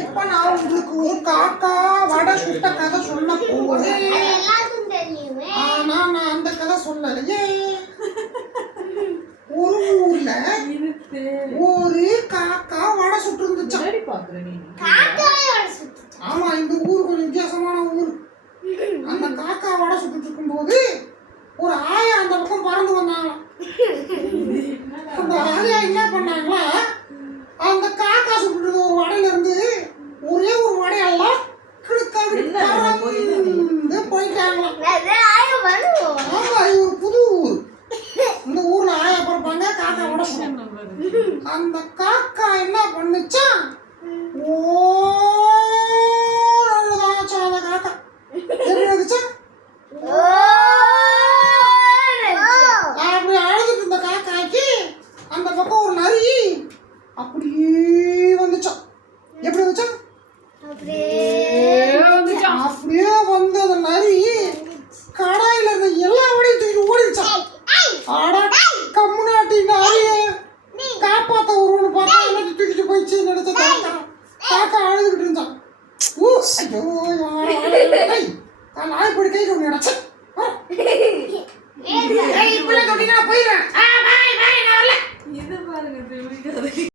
இப்ப நான் உங்களுக்கு ஒரு காக்கா வடை சுட்ட கதை சொல்ல போறேன். ஆனா நான் அந்த கதை சொல்லலையே. ஒரு ஊர்ல ஒரு காக்கா வடை சுட்டு இருந்துச்சு. ஆமா, இந்த ஊர் கொஞ்சம் வித்தியாசமான ஊர். அந்த காக்கா வடை சுட்டு இருக்கும் போது ஒரு ஆயா அந்த பக்கம் பறந்து வந்தாங்க. அந்த ஆயா என்ன பண்ணாங்களா, அந்த காக்கா சுட்டு ஒரு வடையில இருந்து ஒரே ஒரு வடையெல்லாம் போயிட்டாங்களாம். ஆமா, இது ஒரு புது ஊர். இந்த ஊர்ல ஆயா பிறப்பாங்க, காக்கா வடை சுடும். அந்த காக்கா என்ன பண்ணுச்சா, அந்த காக்கா எப்படி இருந்துச்சா, அப்படி அழுதுட்டு இருந்த காக்காய்க்கு அந்த பக்கம் ஒரு நரி அப்படியே வந்துச்சா. எப்படி வந்துச்சா, அப்படியே வந்து அந்த நரி கடாயில இருந்த எல்லா வடையும் தூக்கி ஓடிச்சா. கம்முனாட்டி நரியை காப்பாத்த வரும்னு பார்த்தா எல்லாத்தையும் தூக்கிட்டு போயிடுச்சு நினைச்ச காக்கா. காக்கா அழுதுகிட்டு இருந்தான். நாய் போய் கை கொண்டு நினைச்சேன். இப்படி தொட்டினா போயிடுறேன்.